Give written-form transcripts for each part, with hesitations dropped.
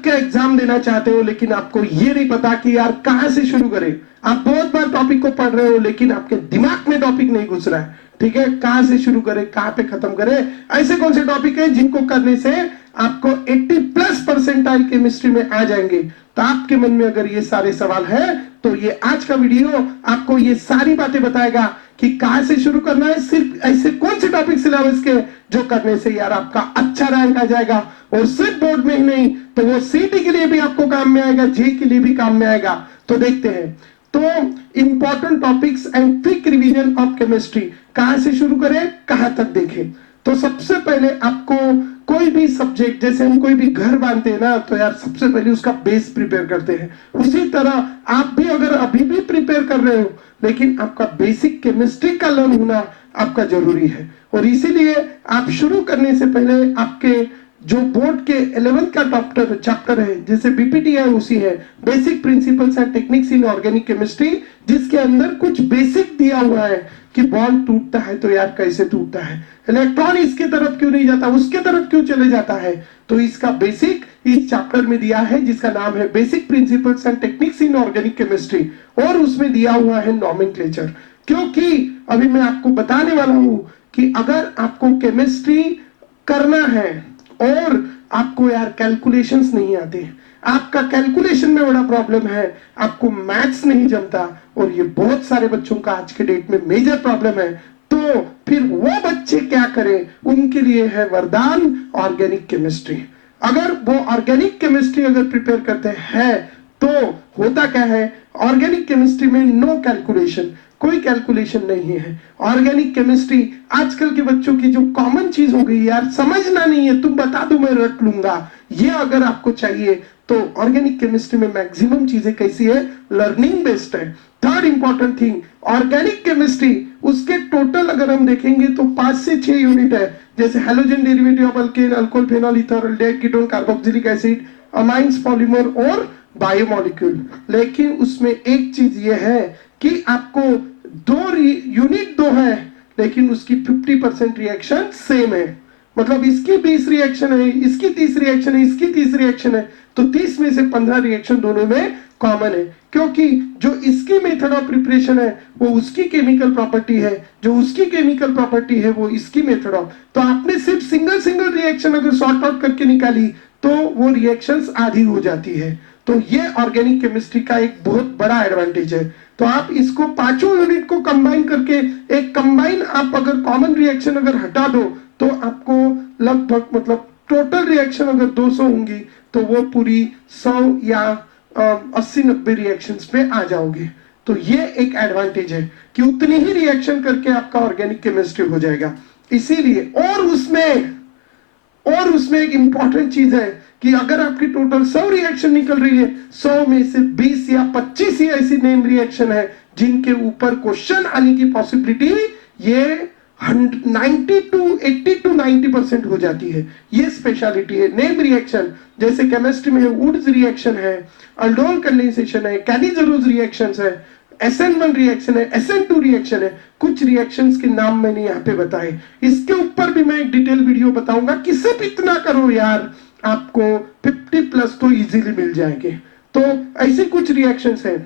Board का exam देना चाहते हो लेकिन आपको ये नहीं पता कि यार कहां से शुरू करें, आप बहुत बार टॉपिक को पढ़ रहे हो लेकिन आपके दिमाग में टॉपिक नहीं घुस रहा है, ठीक है, कहां से शुरू करें, कहां पे खत्म करें, ऐसे कौन से टॉपिक है जिनको करने से आपको 80+% केमिस्ट्री में आ जाएंगे। तो आपके मन में अगर ये सारे सवाल है तो ये आज का वीडियो आपको ये सारी बातें बताएगा कि कहां से शुरू करना है, सिर्फ ऐसे कौन से टॉपिक सिलेबस के जो करने से यार आपका अच्छा रैंक आ जाएगा, और सिर्फ बोर्ड में ही नहीं तो वो सीटी के लिए भी आपको काम में आएगा, जे के लिए भी काम में आएगा। तो देखते हैं, तो important topics and quick revision of chemistry कहां से शुरू करें, कहां तक देखें। तो सबसे पहले आपको कोई भी सब्जेक्ट, जैसे हम कोई भी घर बांधते हैं ना, तो यार सबसे पहले उसका बेस प्रिपेयर करते हैं, उसी तरह आप भी अगर अभी भी प्रिपेयर कर रहे हो लेकिन आपका बेसिक केमिस्ट्री का लर्न होना आपका जरूरी है। और इसीलिए आप शुरू करने से पहले आपके जो बोर्ड के 11th का चैप्टर है, जैसे बीपीटीआई है, basic principles and techniques in organic chemistry, जिसके अंदर कुछ बेसिक दिया हुआ है कि बॉन्ड टूटता है तो यार कैसे टूटता है, इलेक्ट्रॉन इसके तरफ क्यों नहीं जाता, उसके तरफ क्यों चले जाता है, तो इसका बेसिक इस चैप्टर में दिया है जिसका नाम है basic principles and techniques in organic chemistry, और उसमें दिया हुआ है नॉमेनक्लेचर। क्योंकि अभी मैं आपको बताने वाला हूं कि अगर आपको केमिस्ट्री करना है और आपको यार कैलकुलेशंस नहीं आते, आपका कैलकुलेशन में बड़ा प्रॉब्लम है, आपको मैथ्स नहीं जमता, और ये बहुत सारे बच्चों का आज के डेट में मेजर प्रॉब्लम है, तो फिर वो बच्चे क्या करें, उनके लिए है वरदान ऑर्गेनिक केमिस्ट्री। अगर वो ऑर्गेनिक केमिस्ट्री अगर प्रिपेयर करते हैं तो होता क्या है, ऑर्गेनिक केमिस्ट्री में नो कैलकुलेशन, कोई कैलकुलेशन नहीं है। ऑर्गेनिक केमिस्ट्री आजकल के बच्चों की जो कॉमन चीज हो गई यार, समझना नहीं है, तुम बता दो मैं रट लूंगा, ये अगर आपको चाहिए तो ऑर्गेनिक केमिस्ट्री में मैक्सिमम चीजें कैसी है, लर्निंग बेस्ड है। Third important thing, organic chemistry उसके टोटल अगर हम देखेंगे तो 5 से 6 यूनिट है, जैसे halogen derivative of alkane, alcohol, phenol, ether, aldehyde, ketone, carboxylic acid, amines, polymer और बायोमोलिक्यूल। लेकिन उसमें एक चीज ये है कि आपको यूनिट दो है लेकिन उसकी 50% रिएक्शन सेम है, मतलब इसकी 20 रिएक्शन है, इसकी 30 रिएक्शन है, इसकी 30 रिएक्शन है, तो 30 में से 15 रिएक्शन दोनों में कॉमन है, क्योंकि जो इसकी मेथड ऑफ प्रिपरेशन है वो उसकी केमिकल प्रॉपर्टी है, जो उसकी केमिकल प्रॉपर्टी है वो इसकी मेथड ऑफ, तो आपने सिर्फ सिंगल रिएक्शन अगर सॉर्ट आउट करके निकाली तो वो रिएक्शंस आधी हो जाती है। तो ये ऑर्गेनिक केमिस्ट्री का एक बहुत बड़ा एडवांटेज है। तो आप इसको पांचों यूनिट को कंबाइन करके एक कंबाइन, आप अगर कॉमन रिएक्शन अगर हटा दो तो आपको लगभग मतलब टोटल रिएक्शन अगर 200 होंगी तो वो पूरी 100 या 80-90 रिएक्शंस पे आ जाओगे। तो ये एक एडवांटेज है कि उतनी ही रिएक्शन करके आपका ऑर्गेनिक केमिस्ट्री हो जाएगा। इसीलिए और उसमें एक इंपॉर्टेंट चीज है कि अगर आपकी टोटल 100 रिएक्शन निकल रही है, 100 में से 20 या 25 ही ऐसी नेम रिएक्शन है जिनके ऊपर क्वेश्चन आने की पॉसिबिलिटी ये 80 to 90% हो जाती है। ये स्पेशलिटी है नेम रिएक्शन। जैसे केमिस्ट्री में वुड्स रिएक्शन है, अल्डोल कंडेंसेशन है, कैली-जरूज रिएक्शंस है, SN1 रिएक्शन है, SN2 रिएक्शन है, कुछ रिएक्शंस के नाम मैंने यहाँ पे बताए। इसके ऊपर भी मैं एक डिटेल वीडियो बताऊंगा कि सिर्फ इतना करो यार, आपको 50+ तो इजीली मिल जाएंगे। तो ऐसे कुछ रिएक्शंस हैं,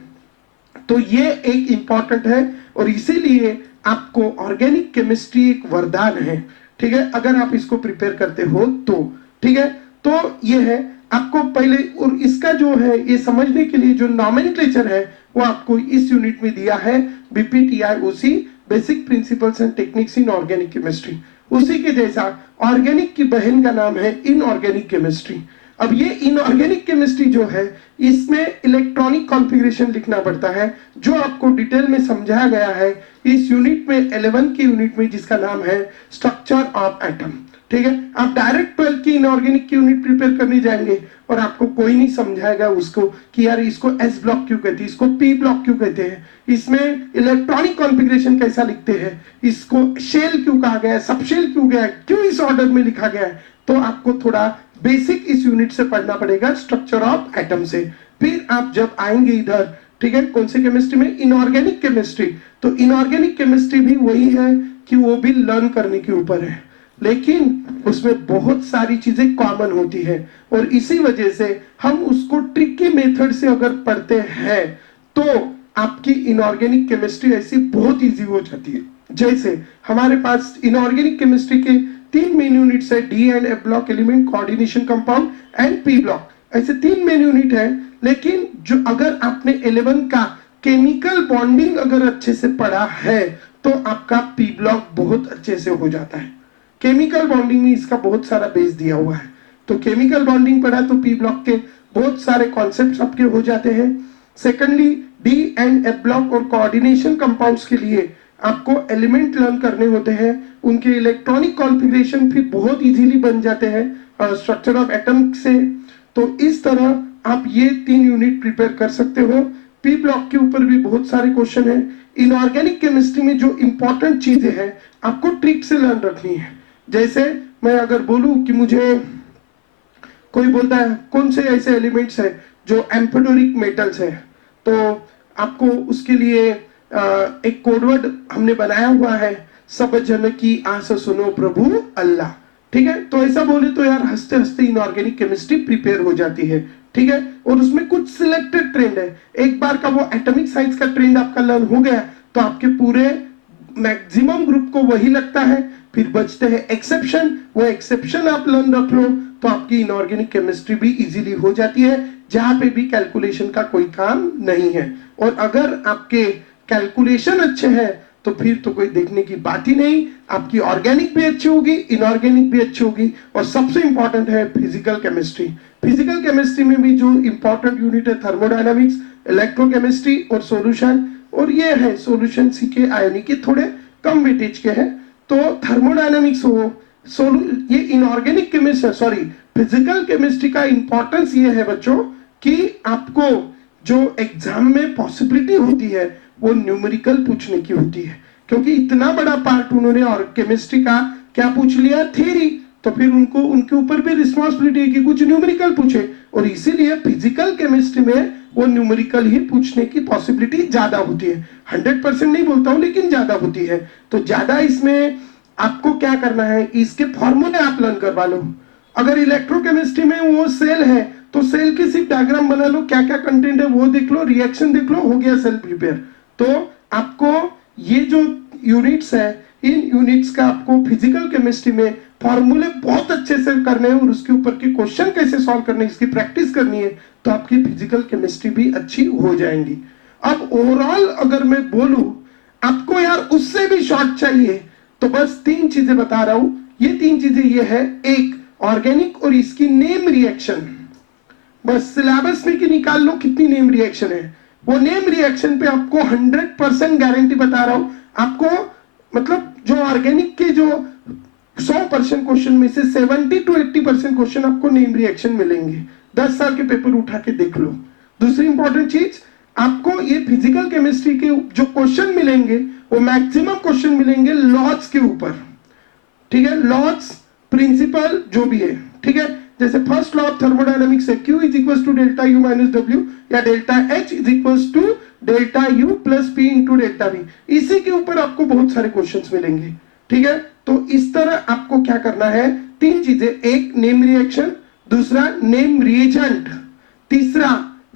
तो ये एक इंपॉर्टेंट है और इसीलिए आपको ऑर्गेनिक केमिस्ट्री एक वरदान है, ठीक है, अगर आप इसको प्रिपेयर करते हो तो, ठीक है। तो ये है आपको पहले, और इसका जो है ये समझने के लिए जो नॉमेनक्लेचर है वो आपको इस यूनिट में दिया है, BPTIOC, basic principles and techniques in organic chemistry. उसी के जैसा ऑर्गेनिक की बहन का नाम है इनऑर्गेनिक केमिस्ट्री। अब ये इनऑर्गेनिक केमिस्ट्री जो है इसमें इलेक्ट्रॉनिक कॉन्फ़िगरेशन लिखना पड़ता है, जो आपको डिटेल में समझाया गया है इस यूनिट में, 11 की यूनिट में, जिसका नाम है स्ट्रक्चर ऑफ एटम, ठीक है। आप डायरेक्ट 12 की इनऑर्गेनिक की यूनिट प्रिपेयर करने जाएंगे और आपको कोई नहीं समझाएगा उसको कि यार इसको S ब्लॉक क्यों कहते हैं, इसको P ब्लॉक क्यों कहते हैं, इसमें इलेक्ट्रॉनिक कॉन्फ़िगरेशन कैसा लिखते हैं, इसको शेल क्यों कहा गया है, सब शेल क्यों गया है, क्यों इस ऑर्डर में लिखा गया है। तो आपको थोड़ा बेसिक इस यूनिट से पढ़ना पड़ेगा, स्ट्रक्चर ऑफ एटम से। फिर आप जब आएंगे इधर, ठीक है, कौन से केमिस्ट्री में, इनऑर्गेनिक केमिस्ट्री, तो इनऑर्गेनिक केमिस्ट्री भी वही है कि वो भी लर्न करने के ऊपर है। लेकिन उसमें बहुत सारी चीजें कॉमन होती है और इसी वजह से हम उसको ट्रिकी मेथड से अगर पढ़ते हैं तो आपकी इनऑर्गेनिक केमिस्ट्री ऐसी बहुत इजी हो जाती है। जैसे हमारे पास इनऑर्गेनिक केमिस्ट्री के 3 मेन यूनिट्स है, D and F block element, coordination compound and P block, ऐसे 3 मेन यूनिट है। लेकिन जो अगर आपने 11 का केमिकल बॉन्डिंग अगर अच्छे से पढ़ा है तो आपका पी ब्लॉक बहुत अच्छे से हो जाता है। केमिकल बॉन्डिंग में इसका बहुत सारा बेस दिया हुआ है, तो केमिकल बॉन्डिंग पढ़ा तो पी ब्लॉक के बहुत सारे कॉन्सेप्ट्स आपके हो जाते हैं। Secondly D and F block और कोऑर्डिनेशन कंपाउंड्स के लिए आपको एलिमेंट लर्न करने होते हैं, उनके इलेक्ट्रॉनिक कॉन्फ़िगरेशन भी बहुत इजीली बन जाते हैं स्ट्रक्चर ऑफ एटम से। तो इस तरह आप ये 3 यूनिट प्रिपेयर कर सकते हो। पी ब्लॉक के ऊपर भी बहुत सारे क्वेश्चन है। इनऑर्गेनिक केमिस्ट्री में जो इंपॉर्टेंट चीजें हैं आपको ट्रिक से लर्न रखनी है। जैसे मैं अगर बोलूं कि मुझे कोई बोलता है कौन से ऐसे एलिमेंट्स है जो एम्फोटेरिक मेटल्स है, तो आपको उसके लिए एक कोडवर्ड हमने बनाया हुआ है, सब जन की आस सुनो प्रभु अल्लाह। ठीक है, तो ऐसा बोले तो यार हंसते हंसते इनऑर्गेनिक केमिस्ट्री प्रिपेयर हो जाती है। ठीक है, और उसमें कुछ सिलेक्टेड ट्रेंड है, एक बार का वो एटॉमिक साइंस का ट्रेंड आपका लर्न हो गया तो आपके पूरे मैक्सिमम ग्रुप को वही लगता है। फिर बचते हैं एक्सेप्शन, वो एक्सेप्शन आप लर्न रख लो तो आपकी इनऑर्गेनिक केमिस्ट्री भी इजीली हो जाती है, जहां पे भी कैलकुलेशन का कोई काम नहीं है। और अगर आपके कैलकुलेशन अच्छे हैं तो फिर तो कोई देखने की बात ही नहीं, आपकी ऑर्गेनिक भी अच्छी होगी, इनऑर्गेनिक भी अच्छी होगी। और सबसे इंपॉर्टेंट है फिजिकल केमिस्ट्री। फिजिकल केमिस्ट्री में भी जो इंपॉर्टेंट यूनिट है थर्मोडायनामिक्स, इलेक्ट्रोकेमिस्ट्री और सॉल्यूशन, और ये है सॉल्यूशन सी के आयोनिक के थोड़े कम वेटेज के हैं। तो थर्मोडायनामिक्स हो, ये inorganic chemistry sorry physical chemistry का इंपॉर्टेंस ये है बच्चों कि आपको जो एग्जाम में पॉसिबिलिटी होती है वो न्यूमेरिकल पूछने की होती है, क्योंकि इतना बड़ा पार्ट उन्होंने और केमिस्ट्री का क्या पूछ लिया, थ्योरी, तो फिर उनको उनके ऊपर भी रिस्पॉन्सिबिलिटी है कि कुछ न्यूमेरिकल पूछे। और इसीलिए फिजिकल केमिस्ट्री में वो न्यूमेरिकल ही पूछने की पॉसिबिलिटी ज्यादा होती है। 100% नहीं बोलता हूं लेकिन ज्यादा होती है। तो ज्यादा इसमें आपको क्या करना है, इसके फॉर्मूले आप लर्न करवा लो। अगर इलेक्ट्रोकेमिस्ट्री में वो सेल है तो सेल की सिर्फ डायग्राम बना लो, क्या क्या कंटेंट है वो देख लो, रिएक्शन देख लो, हो गया सेल प्रिपेयर। तो आपको ये जो यूनिट्स है, इन यूनिट्स का आपको फिजिकल केमिस्ट्री में फॉर्मूले बहुत अच्छे से करने हैं और उसके ऊपर के क्वेश्चन कैसे सॉल्व करने इसकी प्रैक्टिस करनी है, तो आपकी फिजिकल केमिस्ट्री भी अच्छी हो जाएंगी। अब ओवरऑल अगर मैं बोलूं आपको यार उससे भी शॉर्ट चाहिए तो बस 3 चीजें बता रहा हूं। ये 3 चीजें ये है, एक ऑर्गेनिक और इसकी नेम रिएक्शन, बस सिलेबस में कि निकाल लो कितनी नेम रिएक्शन है। वो नेम रिएक्शन पे आपको 100% गारंटी बता रहा हूं, आपको मतलब जो ऑर्गेनिक के जो 100% क्वेश्चन में से 70 to 80% क्वेश्चन आपको नेम रिएक्शन मिलेंगे। 10 साल के पेपर उठा के देख लो। दूसरी इंपॉर्टेंट चीज, आपको ये फिजिकल केमिस्ट्री के जो क्वेश्चन मिलेंगे वो मैक्सिमम क्वेश्चन मिलेंगे लॉज के ऊपर। ठीक है, लॉज प्रिंसिपल जो भी है, ठीक है, जैसे फर्स्ट लॉ ऑफ थर्मोडायनामिक्स है Q is equal to delta U minus W या delta H is equal to delta U plus P into delta V, इसी के ऊपर आपको बहुत सारे क्वेश्चंस मिलेंगे। ठीक है, तो इस तरह आपको क्या करना है, 3 चीजें, एक नेम रिएक्शन, दूसरा नेम रिएजेंट, तीसरा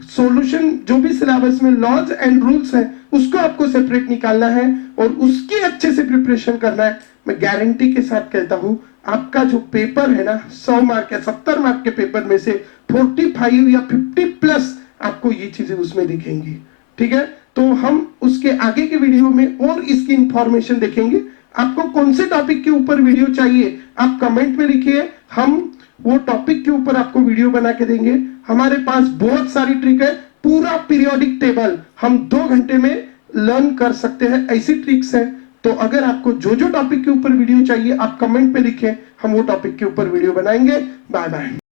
सॉल्यूशन, जो भी सिलेबस में लॉज एंड रूल्स है उसको आपको सेपरेट निकालना है और उसकी अच्छे से प्रिपरेशन करना है। मैं गारंटी के साथ कहता हूं आपका जो पेपर है ना 100 मार्क या 70 मार्क के पेपर में से 45 या 50 प्लस आपको ये चीजें उसमें दिखेंगी। ठीक है, तो हम उसके आगे के वीडियो में और इसकी इंफॉर्मेशन देखेंगे। आपको कौन से टॉपिक के ऊपर वीडियो चाहिए आप कमेंट में लिखिए, हम वो टॉपिक के ऊपर आपको वीडियो बना के देंगे। हमारे पास बहुत सारी ट्रिक है, पूरा पीरियोडिक टेबल हम 2 घंटे में लर्न कर सकते हैं, ऐसी ट्रिक्स है। तो अगर आपको जो जो टॉपिक के ऊपर वीडियो चाहिए आप कमेंट पे लिखें, हम वो टॉपिक के ऊपर वीडियो बनाएंगे। Bye bye.